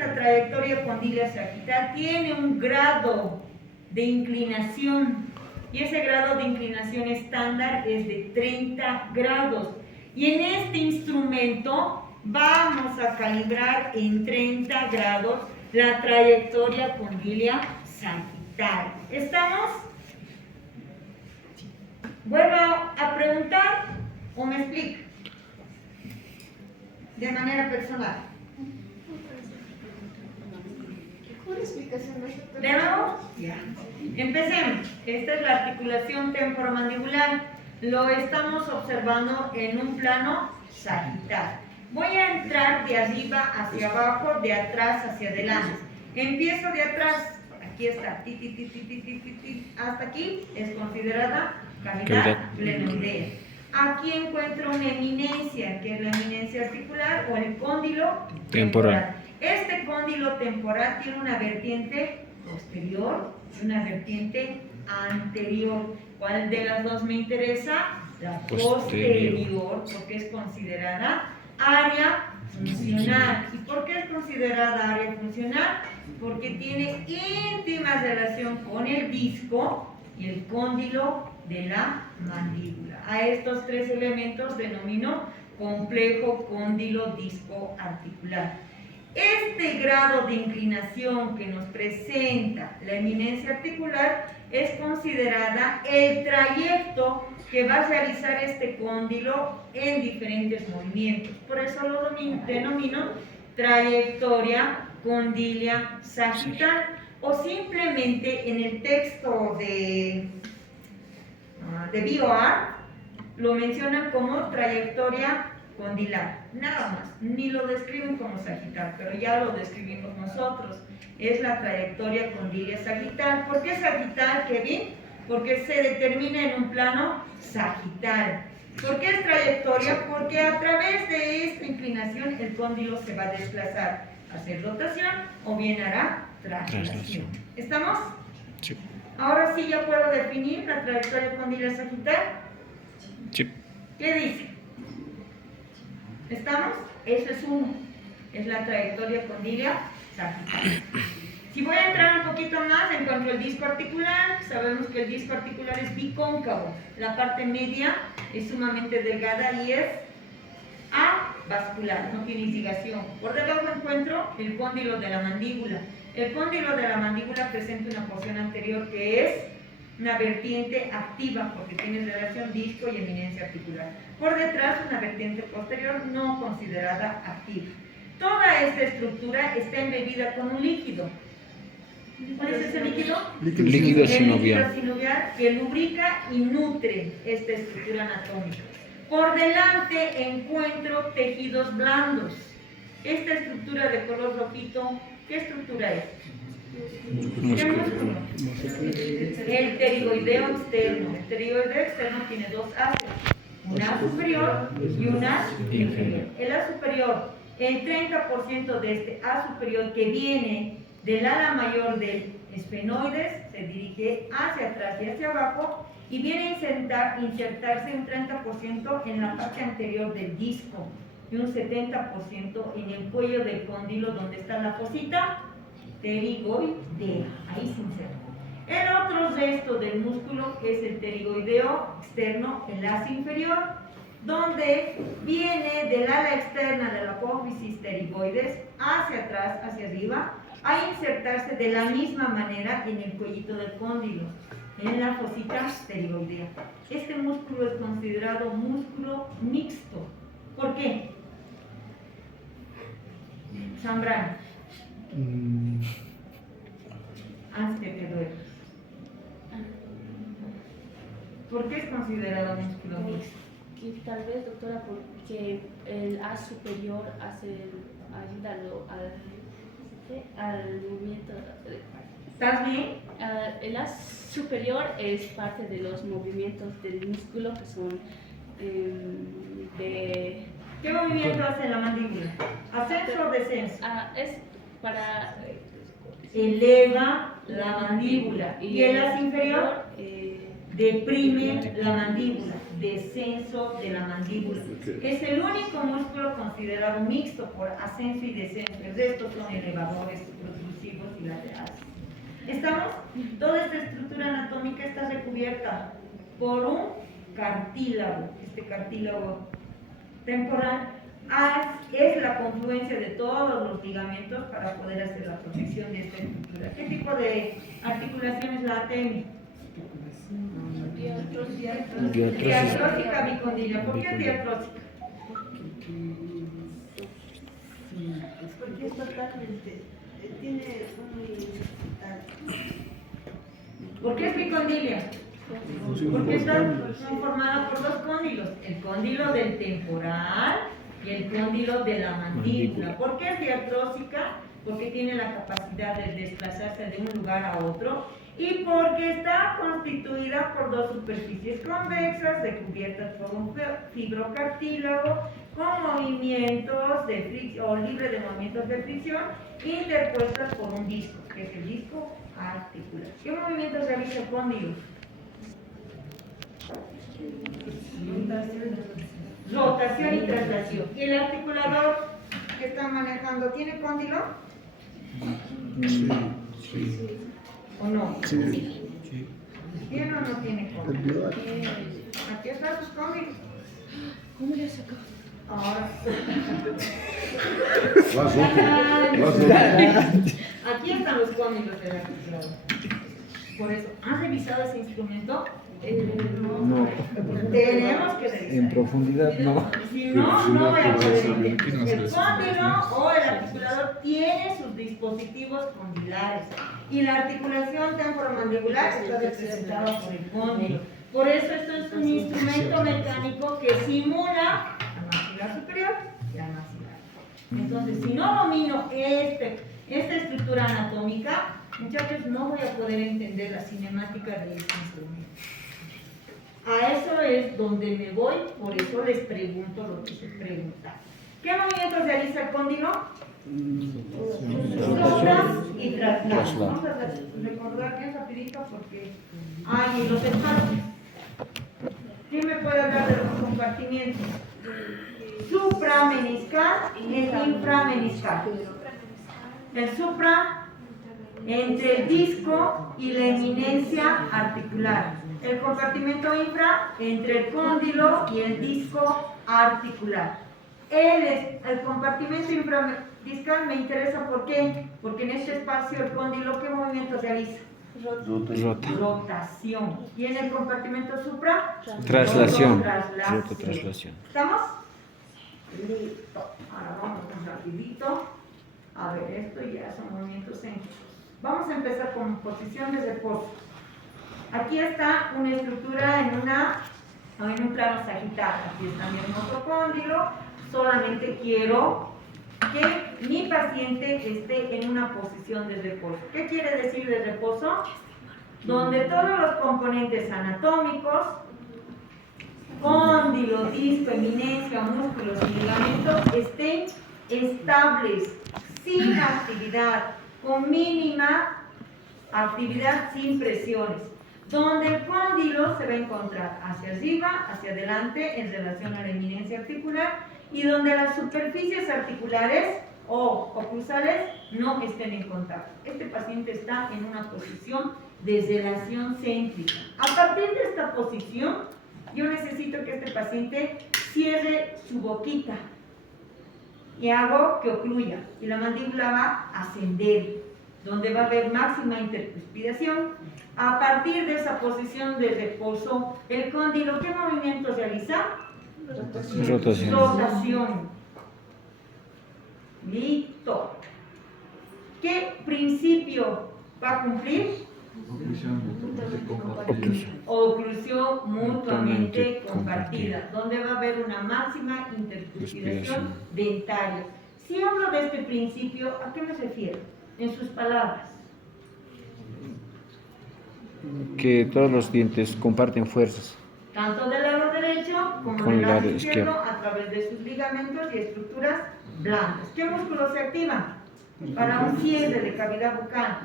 esta trayectoria condilea sagital tiene un grado de inclinación y ese grado de inclinación estándar es de 30 grados. Y en este instrumento vamos a calibrar en 30 grados la trayectoria condilea sagital. ¿Estamos? ¿Vuelvo a preguntar o me explico? De manera personal. ¿Una explicación? ¿De nuevo? Ya. Empecemos. Esta es la articulación temporomandibular. Lo estamos observando en un plano sagital. Voy a entrar de arriba hacia abajo, de atrás hacia adelante. Empiezo de atrás. Aquí está. Hasta aquí es considerada cavidad glenoidea. Aquí encuentro una eminencia, que es la eminencia articular o el cóndilo temporal. Este cóndilo temporal tiene una vertiente posterior y una vertiente anterior. ¿Cuál de las dos me interesa? La posterior, porque es considerada área funcional. ¿Y por qué es considerada área funcional? Porque tiene íntima relación con el disco y el cóndilo de la mandíbula. A estos tres elementos denomino complejo cóndilo disco articular. Este grado de inclinación que nos presenta la eminencia articular es considerada el trayecto que va a realizar este cóndilo en diferentes movimientos. Por eso lo denomino trayectoria condilea sagital, o simplemente en el texto de BioArt lo mencionan como trayectoria condilar, nada más, ni lo describen como sagital, pero ya lo describimos nosotros. Es la trayectoria condilea sagital. ¿Por qué sagital, Kevin? Porque se determina en un plano sagital. ¿Por qué es trayectoria? Porque a través de esta inclinación el cóndilo se va a desplazar, a hacer rotación o bien hará traslación. ¿Estamos? Sí. Ahora sí ya puedo definir la trayectoria condilea sagital. Sí. ¿Qué dice? ¿Estamos? Eso es uno. Es la trayectoria condilea sagital. Si voy a entrar un poquito más, encuentro el disco articular. Sabemos que el disco articular es bicóncavo. La parte media es sumamente delgada y es avascular, no tiene irrigación. Por debajo encuentro el cóndilo de la mandíbula. El cóndilo de la mandíbula presenta una porción anterior que es una vertiente activa porque tiene relación disco y eminencia articular. Por detrás una vertiente posterior no considerada activa. Toda esta estructura está embebida con un líquido. ¿Cuál es ese líquido? Líquido sinovial. El líquido sinovial que lubrica y nutre esta estructura anatómica. Por delante encuentro tejidos blandos. Esta estructura de color rojito, ¿qué estructura es? ¿Qué músculo? El pterigoideo externo. El pterigoideo externo tiene dos asas, una superior y una inferior. El A superior, el 30% de este A superior que viene del ala mayor del esfenoides se dirige hacia atrás y hacia abajo y viene a insertarse un 30% en la parte anterior del disco y un 70% en el cuello del cóndilo donde está la fosita pterigoidea, ahí se inserta. El otro resto del músculo es el pterigoideo externo, el asa inferior, donde viene del ala externa de la apófisis pterigoides hacia atrás, hacia arriba, a insertarse de la misma manera en el cuellito del cóndilo, en la fosita pterigoidea. Este músculo es considerado músculo mixto. ¿Por qué? Zambrano. Antes de que duermas. ¿Por qué es considerado músculo mixto? Y tal vez, doctora, porque el A superior ayuda al movimiento. ¿Estás bien? El A superior es parte de los movimientos del músculo que son de... ¿Qué movimiento hace la mandíbula? ¿Ascenso o descenso? Es para... Eleva la mandíbula. ¿Y el asa inferior? deprimen la mandíbula, descenso de la mandíbula. Es el único músculo considerado mixto por ascenso y descenso. El resto son elevadores, protrusivos y laterales. ¿Estamos? Toda esta estructura anatómica está recubierta por un cartílago. Este cartílago temporal es la confluencia de todos los ligamentos para poder hacer la protección de esta estructura. ¿Qué tipo de articulación es la ATM? Diartrósica bicondilia. ¿Por qué es diartrósica? Porque es totalmente, tiene ¿Por qué es bicondilia? Porque está conformada por dos cóndilos, el cóndilo del temporal y el cóndilo de la mandíbula. ¿Por qué es diartrósica? Porque tiene la capacidad de desplazarse de un lugar a otro y porque está constituida por dos superficies convexas recubiertas por un fibrocartílago con movimientos de fricción o libre de movimientos de fricción interpuestas por un disco, que es el disco articular. ¿Qué movimientos realiza el cóndilo? Rotación y traslación. ¿Y el articulador que está manejando tiene cóndilo? ¿O no? Sí. ¿Tiene o no tiene cóndilo? Aquí están sus cóndilos. ¿Cómo le sacó? Ahora. Más Aquí están los cóndilos del articulador. Por eso, ¿han revisado ese instrumento? No, Tenemos que revisar. en profundidad no. Si no, no voy a poder entender. El cóndilo o el articulador tiene sus dispositivos condilares y la articulación temporomandibular está representada por el cóndilo. Por eso esto es un instrumento mecánico que simula al maxilar superior y al maxilar. Entonces, si no domino esta estructura anatómica, muchachos, no voy a poder entender la cinemática de este instrumento. A eso es donde me voy, por eso les pregunto lo que se pregunta. ¿Qué movimientos realiza el cóndilo? Rotas y traslados. Vamos a recordar bien rapidito porque hay los espacios. ¿Quién me puede hablar de los compartimientos? Suprameniscal y inframeniscal. El supra entre el disco y la eminencia articular. El compartimento infra entre el cóndilo y el disco articular. El compartimento infradiscal me interesa, ¿por qué? Porque en este espacio el cóndilo, ¿qué movimiento realiza? Rota. Rotación. Y en el compartimento supra, Traslación. Rototraslación. ¿Estamos? Listo. Ahora vamos rapidito. A ver, esto ya son movimientos céntricos. Vamos a empezar con posición de reposo. Aquí está una estructura en un plano sagital. Aquí está mi hermoso cóndilo. Solamente quiero que mi paciente esté en una posición de reposo. ¿Qué quiere decir de reposo? Donde todos los componentes anatómicos, cóndilo, disco, eminencia, músculos y ligamentos estén estables, sin actividad, con mínima actividad, sin presiones. Donde el cóndilo se va a encontrar hacia arriba, hacia adelante en relación a la eminencia articular y donde las superficies articulares o oclusales no estén en contacto. Este paciente está en una posición de relación céntrica. A partir de esta posición, yo necesito que este paciente cierre su boquita y hago que ocluya y la mandíbula va a ascender, donde va a haber máxima intercuspiración. A partir de esa posición de reposo, el cóndilo, ¿qué movimiento realiza? Rotación. Rotación. Listo. ¿Qué principio va a cumplir? Oclusión mutuamente compartida, donde va a haber una máxima intercuspiración dentaria. Si hablo de este principio, ¿a qué me refiero? En sus palabras. Que todos los dientes comparten fuerzas. Tanto del lado derecho como Con del el lado lado izquierdo, izquierdo. a través de sus ligamentos y estructuras blandas. ¿Qué músculos se activan? Para un cierre de cavidad bucal.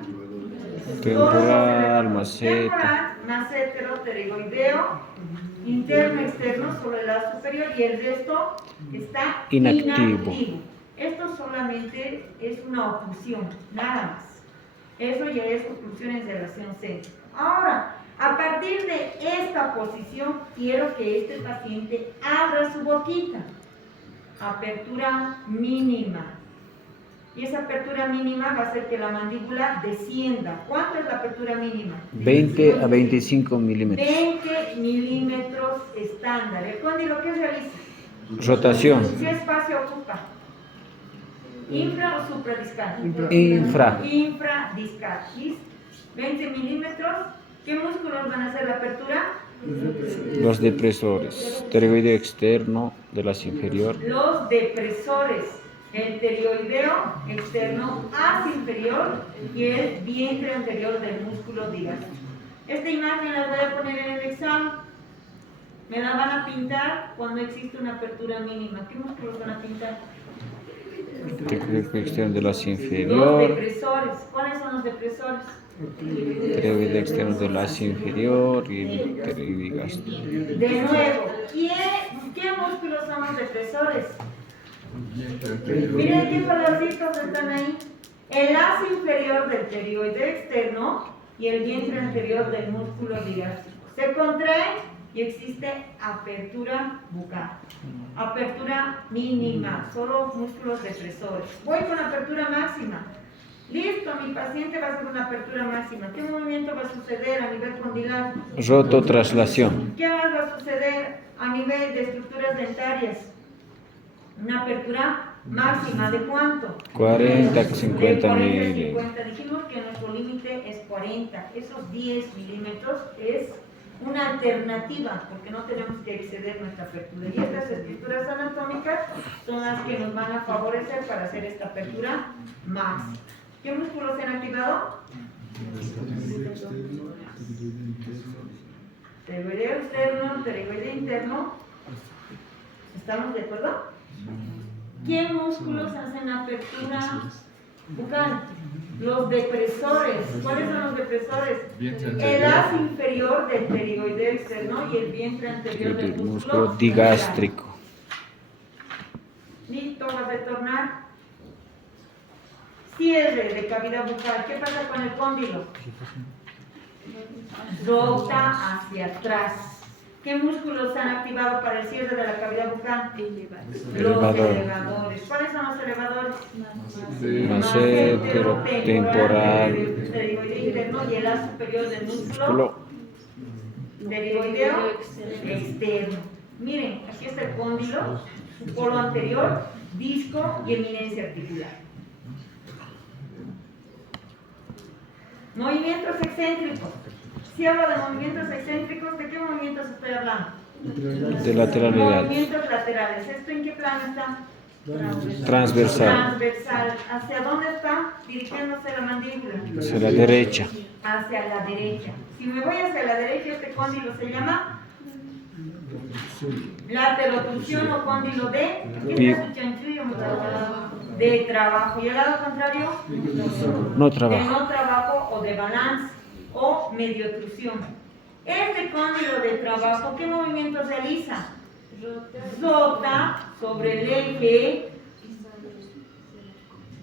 Temporal, Temporal, maceta. massétero, pterygoideo, interno, externo, solo el lado superior y el resto está Inactivo. Esto solamente es una oclusión, nada más. Eso ya es oclusión de relación céntrica. Ahora, a partir de esta posición, quiero que este paciente abra su boquita. Apertura mínima. Y esa apertura mínima va a hacer que la mandíbula descienda. ¿Cuánto es la apertura mínima? 20 a 25 milímetros. 20 milímetros estándar. ¿El cóndilo qué realiza? Rotación. ¿Qué espacio ocupa? ¿Infra o supradiscal? Infra. Infradiscal. ¿Listo? 20 milímetros. ¿Qué músculos van a hacer la apertura? Los depresores. Pterygoideo externo de la inferior. Los depresores. El pterioideo externo hacia inferior y el vientre anterior del músculo digástrico. Esta imagen la voy a poner en el examen. Me la van a pintar cuando existe una apertura mínima. ¿Qué músculos van a pintar? Pterygoideo externo de la Los inferior. depresores. ¿Cuáles son los depresores? Pterygoideo externo de la inferior y el pterygoideo gástrico. De nuevo, ¿qué músculos son los depresores? Miren qué colorcitos están ahí. El haz inferior del pterioideo externo y el vientre anterior del músculo digástrico. Se contrae y existe apertura bucal. Apertura mínima, solo músculos depresores. Voy con apertura máxima. Listo, mi paciente va a hacer una apertura máxima. ¿Qué movimiento va a suceder a nivel condilar? Rototraslación. ¿Qué más va a suceder a nivel de estructuras dentarias? Una apertura máxima, ¿de cuánto? 40 a De 50 40 a milímetros. 50. Dijimos que nuestro límite es 40. Esos 10 milímetros es una alternativa, porque no tenemos que exceder nuestra apertura. Y estas estructuras anatómicas son las que nos van a favorecer para hacer esta apertura máxima. ¿Qué músculos se han activado? Pterygoideo externo, pterygoideo interno. ¿Estamos de acuerdo? ¿Qué músculos hacen apertura bucal? Los depresores. ¿Cuáles son los depresores? El haz inferior del pterigoideo externo y el vientre anterior del El músculo músculo digástrico. Listo, va a retornar. Cierre de cavidad bucal. ¿Qué pasa con el cóndilo? Rota hacia atrás. ¿Qué músculos se han activado para el cierre de la cavidad bucal? Los Elevador. elevadores. ¿Cuáles son los elevadores? Macétero, temporal. Pterigoideo interno y el haz superior del músculo Músculo pterigoideo externo. Miren, aquí está el cóndilo, su polo anterior, disco y eminencia articular. Movimientos excéntricos. Si hablo de movimientos excéntricos, ¿de qué movimientos estoy hablando? de lateralidad. Movimientos laterales. ¿Esto en qué plano está? Transversal. Transversal. ¿Hacia dónde está dirigiéndose la mandíbula? Hacia la derecha. Hacia la derecha. Si me voy hacia la derecha, este cóndilo se llama laterotrusión o cóndilo de ¿qué está su chanchullo? De trabajo. ¿Y el lado contrario? No De trabaja. no trabajo o de balance o mediotrusión. Este cóndilo de trabajo, ¿qué movimiento realiza? Rota sobre el eje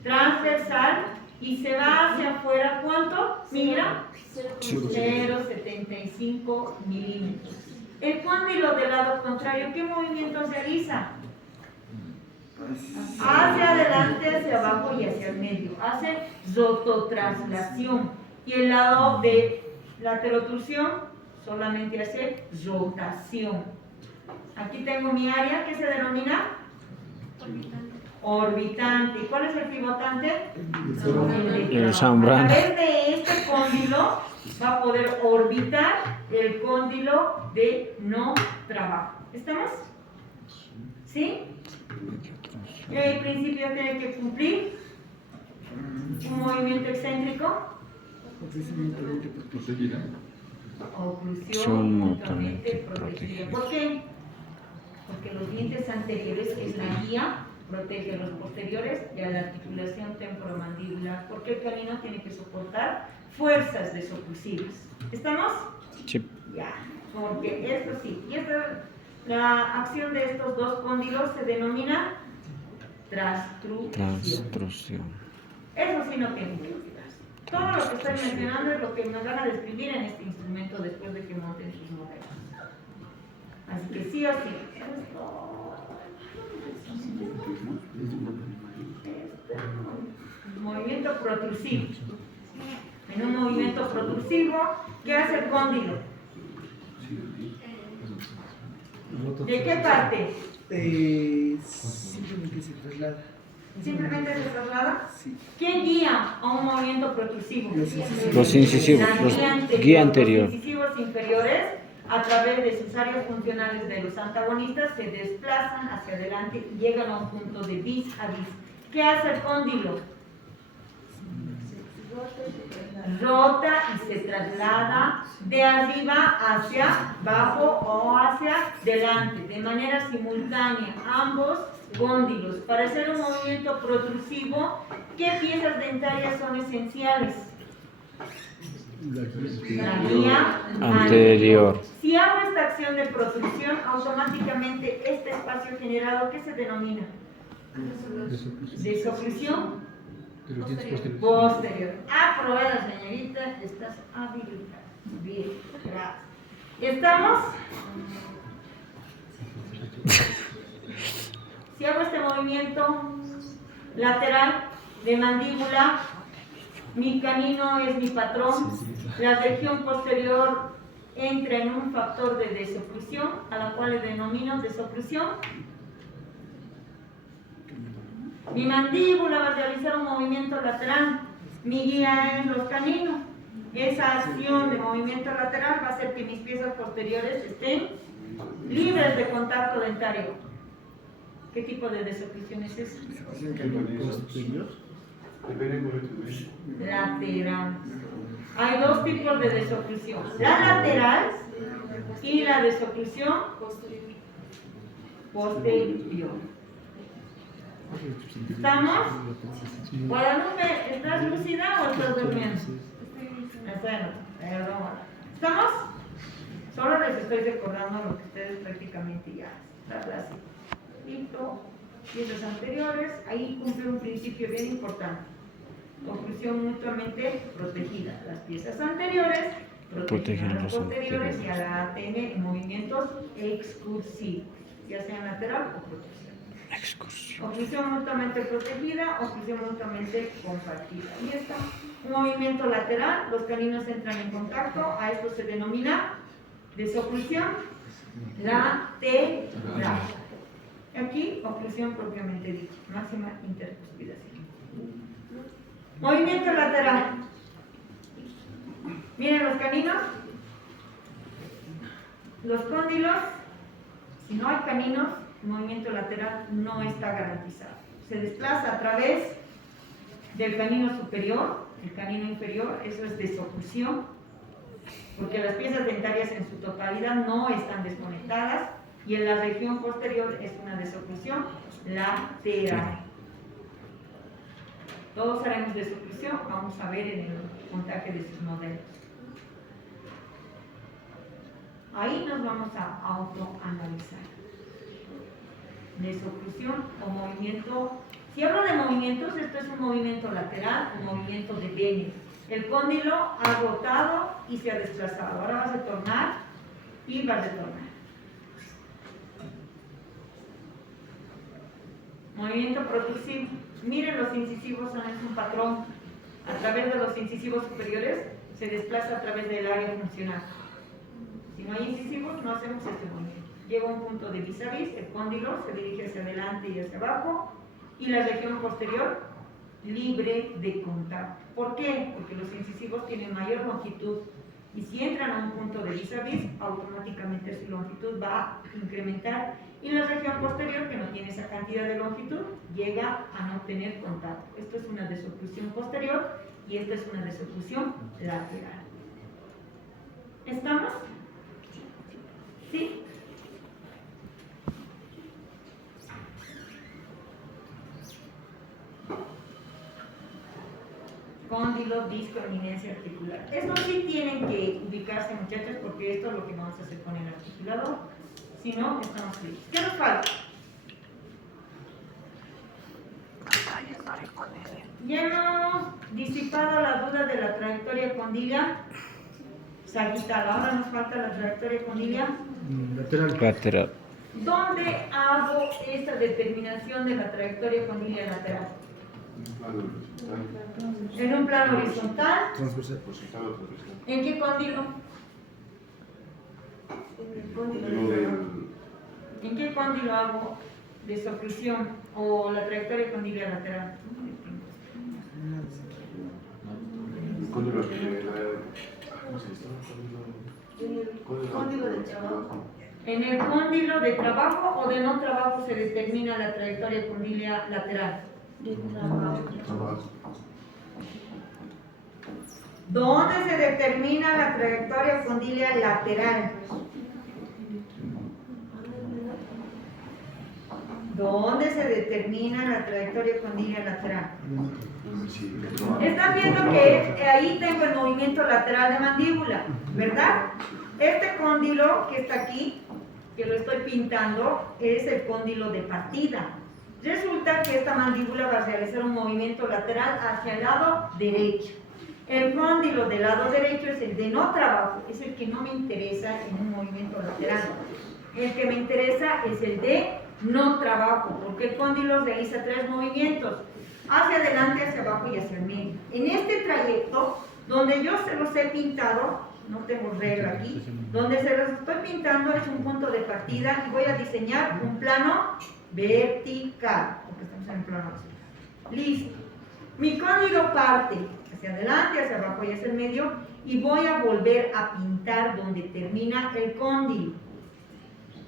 transversal y se va hacia afuera. ¿Cuánto? Mira, 0,75 milímetros. El cóndilo del lado contrario, ¿qué movimiento realiza? Hacia adelante, hacia abajo y hacia el medio. Hace rototraslación. Y el lado de laterotrusión solamente hace rotación. Aquí tengo mi área que se denomina orbitante. ¿Y cuál es el pivotante? El chambrano. A través de este cóndilo va a poder orbitar el cóndilo de no trabajo. ¿Estamos? ¿Sí? El principio tiene que cumplir un movimiento excéntrico. Oclusión Son mutuamente mutuamente protegida. protegidas. ¿Por qué? Porque los dientes anteriores, que es la guía, protege a los posteriores y a la articulación temporomandibular, porque el canino tiene que soportar fuerzas desoclusivas. ¿Estamos? Sí. Ya, porque esto sí. Y la acción de estos dos cóndilos se denomina trastrucción. Transtrucción. Eso sí no tienen que olvidar. Todo lo que estoy mencionando es lo que me van a describir en este instrumento después de que monten sus modelos. Así que sí o sí. Movimiento protrusivo. En un movimiento protrusivo, ¿qué hace el cóndilo? ¿De qué parte? Simplemente se traslada. ¿Simplemente se traslada? Sí. ¿Quién guía a un movimiento protrusivo? Los incisivos, La guía anterior. Los incisivos inferiores, a través de sus áreas funcionales de los antagonistas, se desplazan hacia adelante y llegan a un punto de vis a vis. ¿Qué hace el cóndilo? Rota y se traslada de arriba hacia abajo o hacia delante, de manera simultánea, ambos cóndilos. Para hacer un movimiento protrusivo, ¿qué piezas dentarias son esenciales? La guía Anterior. Si hago esta acción de protrusión, automáticamente este espacio generado, ¿qué se denomina? Desoclusión posterior. Aprobada, señorita, estás habilitada. Bien, gracias. ¿Estamos? Si hago este movimiento lateral de mandíbula, mi canino es mi patrón, la región posterior entra en un factor de desoclusión, a la cual le denomino desoclusión. Mi mandíbula va a realizar un movimiento lateral, mi guía es los caninos. Esa acción de movimiento lateral va a hacer que mis piezas posteriores estén libres de contacto dentario. ¿Qué tipo de desoclusión es esa? Lateral. Hay dos tipos de desoclusión, la lateral y la desoclusión posterior. ¿Estamos? Guadalupe, ¿estás lúcida o estás durmiendo? Perdón. ¿Estamos? Solo les estoy recordando lo que ustedes prácticamente ya saben. Piezas anteriores, ahí cumple un principio bien importante. Oclusión mutuamente protegida. Las piezas anteriores protegen a las posteriores y a la ATN en movimientos excursivos, ya sean lateral o protección. Oclusión mutuamente protegida, oclusión mutuamente compartida. Y está un movimiento lateral, los caninos entran en contacto, a esto se denomina desoclusión lateral. Aquí, oclusión propiamente dicha, máxima intercuspidación. Movimiento lateral. Miren los caninos, los cóndilos, si no hay caninos, el movimiento lateral no está garantizado. Se desplaza a través del canino superior, el canino inferior, eso es desoclusión, porque las piezas dentarias en su totalidad no están desconectadas, y en la región posterior es una desoclusión lateral. Todos haremos desoclusión, vamos a ver en el montaje de sus modelos. Ahí nos vamos a autoanalizar. Desoclusión o movimiento. Si hablo de movimientos, esto es un movimiento lateral, un movimiento de Bennett. El cóndilo ha rotado y se ha desplazado. Ahora va a retornar y va a retornar. Movimiento protrusivo. Miren, los incisivos son un patrón. A través de los incisivos superiores se desplaza a través del área funcional. Si no hay incisivos, no hacemos este movimiento. Llega a un punto de vis a vis, el cóndilo se dirige hacia adelante y hacia abajo, y la región posterior libre de contacto. ¿Por qué? Porque los incisivos tienen mayor longitud, y si entran a un punto de vis a vis, automáticamente su longitud va a incrementar, y la región posterior, que no tiene esa cantidad de longitud, llega a no tener contacto. Esto es una desoclusión posterior y esta es una desoclusión lateral. ¿Estamos? ¿Sí? cóndilo, disco, eminencia articular. Eso sí tienen que ubicarse, muchachos, porque esto es lo que vamos a hacer con el articulador. Si no, estamos listos. ¿Qué nos falta? Ya hemos disipado la duda de la trayectoria condilia sagital. Ahora nos falta la trayectoria condilia Lateral. ¿Dónde hago esta determinación de la trayectoria condilia lateral? En un plano horizontal. Transversal. ¿En qué cóndilo? ¿En qué cóndilo hago desoclusión o la trayectoria condilia lateral? Código de trabajo. En el cóndilo de trabajo o de no trabajo se determina la trayectoria condilia lateral. De trabajo. ¿Dónde se determina la trayectoria condilia lateral? ¿Dónde se determina la trayectoria condilia lateral? Están viendo que ahí tengo el movimiento lateral de mandíbula, ¿verdad? Este cóndilo que está aquí, que lo estoy pintando, es el cóndilo de partida. Resulta que esta mandíbula va a realizar un movimiento lateral hacia el lado derecho. El cóndilo del lado derecho es el de no trabajo, es el que no me interesa en un movimiento lateral. El que me interesa es el de no trabajo, porque el cóndilo realiza 3 movimientos, hacia adelante, hacia abajo y hacia el medio. En este trayecto, donde yo se los he pintado, no tengo regla aquí, donde se los estoy pintando es un punto de partida y voy a diseñar un plano vertical, porque estamos en el plano horizontal. Listo. Mi cóndilo parte hacia adelante, hacia abajo y hacia el medio y voy a volver a pintar donde termina el cóndilo.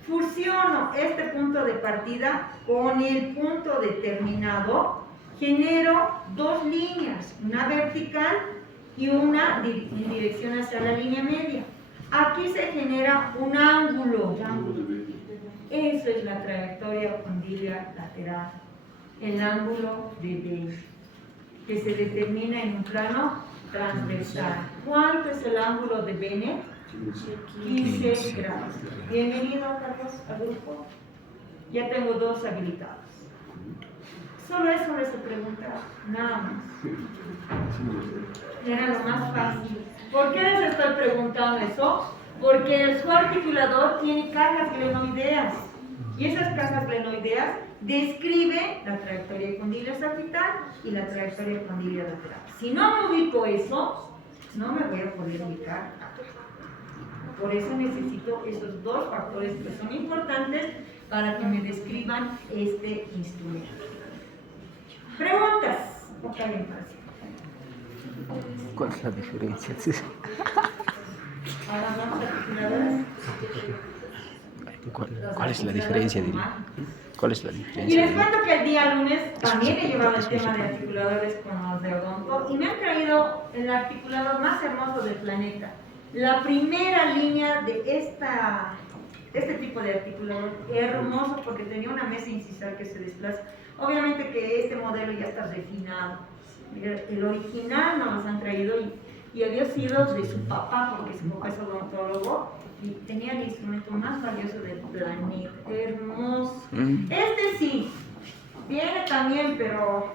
Fusiono este punto de partida con el punto determinado, genero 2 líneas, una vertical y una en dirección hacia la línea media. Aquí se genera un ángulo. Eso es la trayectoria condilia lateral, el ángulo de B, que se determina en un plano transversal. ¿Cuánto es el ángulo de Bene? 15 grados. Bienvenido, Carlos, al grupo. Ya tengo 2 habilitados. Solo eso les he preguntado, nada más. Era lo más fácil. ¿Por qué les estoy preguntando eso? Porque su articulador tiene cajas glenoideas. Y esas cajas glenoideas describen la trayectoria condilia sagital y la trayectoria condilia lateral. Si no me ubico eso, no me voy a poder ubicar. Por eso necesito esos 2 factores que son importantes para que me describan este instrumento. ¿Preguntas? ¿Cuál es la diferencia? Ahora vamos a articuladores. ¿Cuál es la diferencia? ¿Cuál es la Y diferencia? les cuento que el día lunes también he llevado el tema de articuladores con los de Odonto y me han traído el articulador más hermoso del planeta. La primera línea de este tipo de articulador, hermoso porque tenía una mesa incisal que se desplaza. Obviamente que este modelo ya está refinado. El original nos los han traído y había sido de su papá, porque su papá es odontólogo y tenía el instrumento más valioso del planeta. Hermoso. Este sí, viene también, pero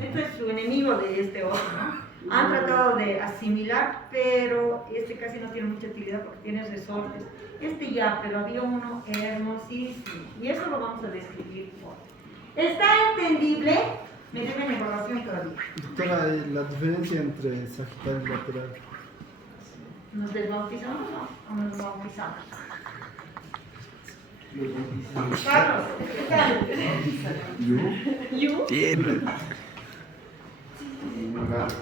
este es su enemigo de este otro, ¿no? Han tratado de asimilar, pero este casi no tiene mucha utilidad porque tiene resortes. Este ya, pero había uno hermosísimo. Y eso lo vamos a describir hoy. ¿Está entendible? Me deben evaluación todavía. Doctora, la diferencia entre sagital y lateral. ¿Nos desbautizamos o nos bautizamos? Carlos, ¿qué tal? ¿You? Tiene.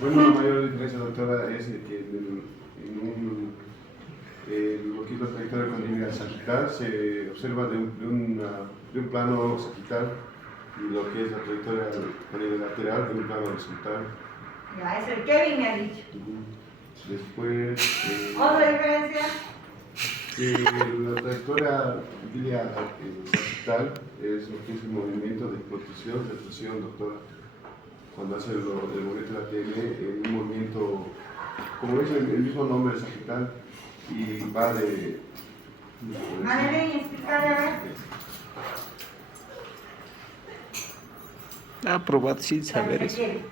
Bueno, la mayor diferencia, doctora, es que lo que es la trayectoria condilia sagital se observa de un plano sagital y lo que es la trayectoria condilia lateral de un plano horizontal. Ya, es el Kevin me ha dicho. Después, ¿Otra diferencia? la trayectoria condilia sagital es lo que es el movimiento de explosión, retracción, doctora. cuando hace el movimiento de la TM, un movimiento, como dice el mismo nombre sagital, y va de... Vale, y explicarle a ver. Aprobado sin Para saber que eso. quede.